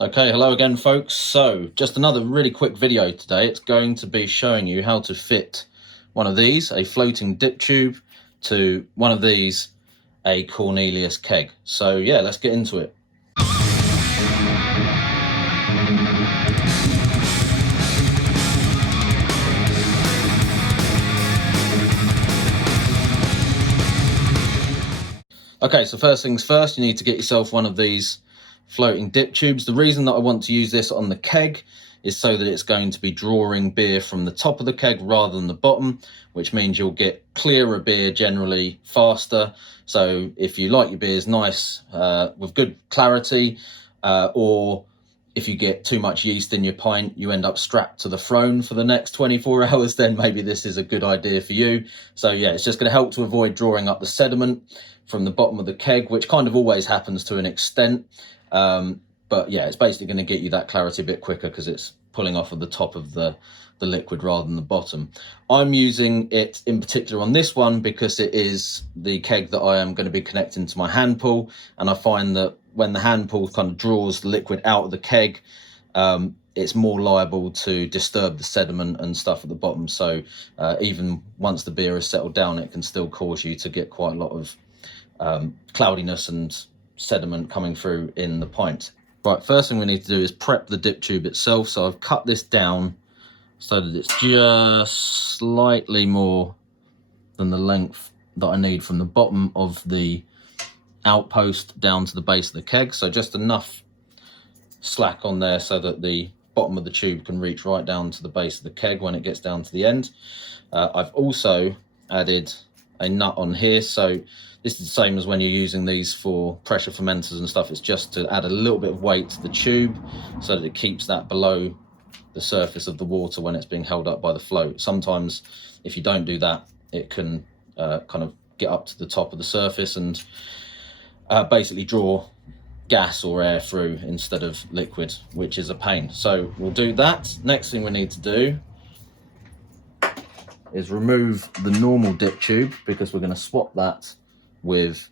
Okay, hello again folks. So just another really quick video today. It's going to be showing you how to fit one of these, a floating dip tube, to one of these, a Cornelius keg. So yeah, let's get into it. Okay, so first things first, you need to get yourself one of these floating dip tubes. The reason that I want to use this on the keg is so that it's going to be drawing beer from the top of the keg rather than the bottom, which means you'll get clearer beer generally faster. So if you like your beers nice with good clarity, or if you get too much yeast in your pint, you end up strapped to the throne for the next 24 hours, then maybe this is a good idea for you. So yeah, it's just going to help to avoid drawing up the sediment from the bottom of the keg, which kind of always happens to an extent. But yeah, it's basically going to get you that clarity a bit quicker because it's pulling off of the top of the liquid rather than the bottom. I'm using it in particular on this one because it is the keg that I am going to be connecting to my hand pull, and I find that when the hand pull kind of draws the liquid out of the keg, it's more liable to disturb the sediment and stuff at the bottom. So even once the beer is settled down, it can still cause you to get quite a lot of cloudiness and sediment coming through in the pint. Right, first thing we need to do is prep the dip tube itself. So I've cut this down so that it's just slightly more than the length that I need from the bottom of the outpost down to the base of the keg. So just enough slack on there so that the bottom of the tube can reach right down to the base of the keg when it gets down to the end. I've also added a nut on here. So this is the same as when you're using these for pressure fermenters and stuff. It's just to add a little bit of weight to the tube so that it keeps that below the surface of the water when it's being held up by the float. Sometimes if you don't do that, it can kind of get up to the top of the surface and basically draw gas or air through instead of liquid, which is a pain. So we'll do that. Next thing we need to do is remove the normal dip tube because we're going to swap that with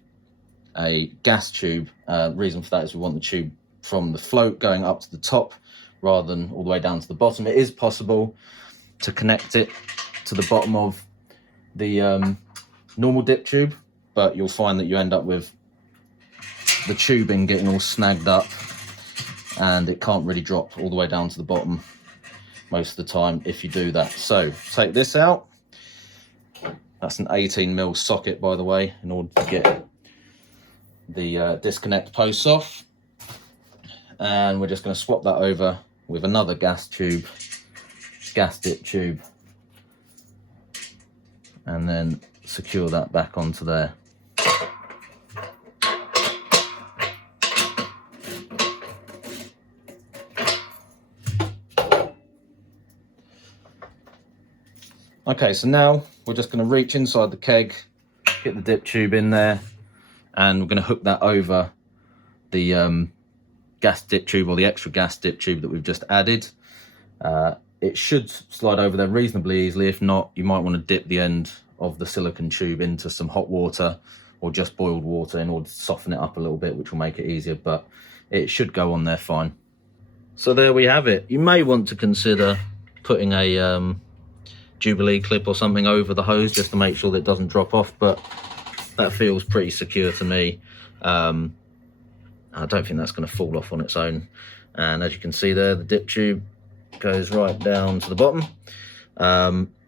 a gas tube. Reason for that is we want the tube from the float going up to the top rather than all the way down to the bottom. It is possible to connect it to the bottom of the normal dip tube, but you'll find that you end up with the tubing getting all snagged up and it can't really drop all the way down to the bottom most of the time if you do that. So take this out. That's an 18mm socket, by the way, in order to get the disconnect posts off. And we're just going to swap that over with another gas dip tube, and then secure that back onto there. Okay, so now we're just going to reach inside the keg, get the dip tube in there, and we're going to hook that over the gas dip tube, or the extra gas dip tube that we've just added. It should slide over there reasonably easily. If not, you might want to dip the end of the silicone tube into some hot water or just boiled water in order to soften it up a little bit, which will make it easier, but it should go on there fine. So there we have it. You may want to consider putting a Jubilee clip or something over the hose just to make sure that it doesn't drop off, but that feels pretty secure to me. I don't think that's going to fall off on its own. And as you can see there, the dip tube goes right down to the bottom.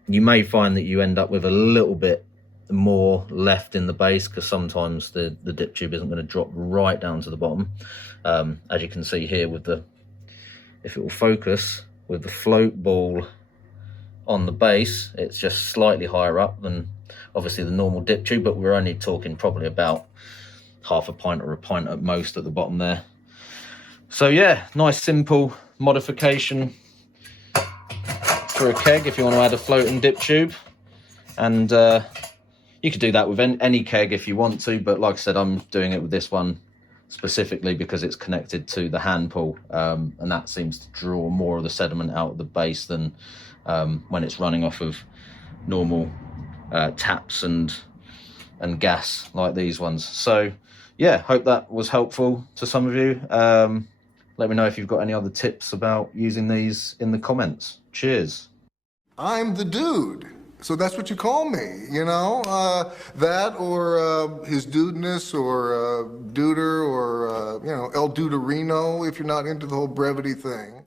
You may find that you end up with a little bit more left in the base because sometimes the dip tube isn't going to drop right down to the bottom. As you can see here with the, if it will focus, with the float ball on the base, it's just slightly higher up than obviously the normal dip tube, but we're only talking probably about half a pint or a pint at most at the bottom there. So yeah, nice simple modification for a keg if you want to add a floating dip tube. And you could do that with any keg if you want to, but like I said, I'm doing it with this one specifically because it's connected to the hand pull, and that seems to draw more of the sediment out of the base than when it's running off of normal taps and gas like these ones. So yeah, hope that was helpful to some of you. Let me know if you've got any other tips about using these in the comments. Cheers. I'm the dude. So that's what you call me, you know? That or his dudeness or duder or, you know, El Duderino if you're not into the whole brevity thing.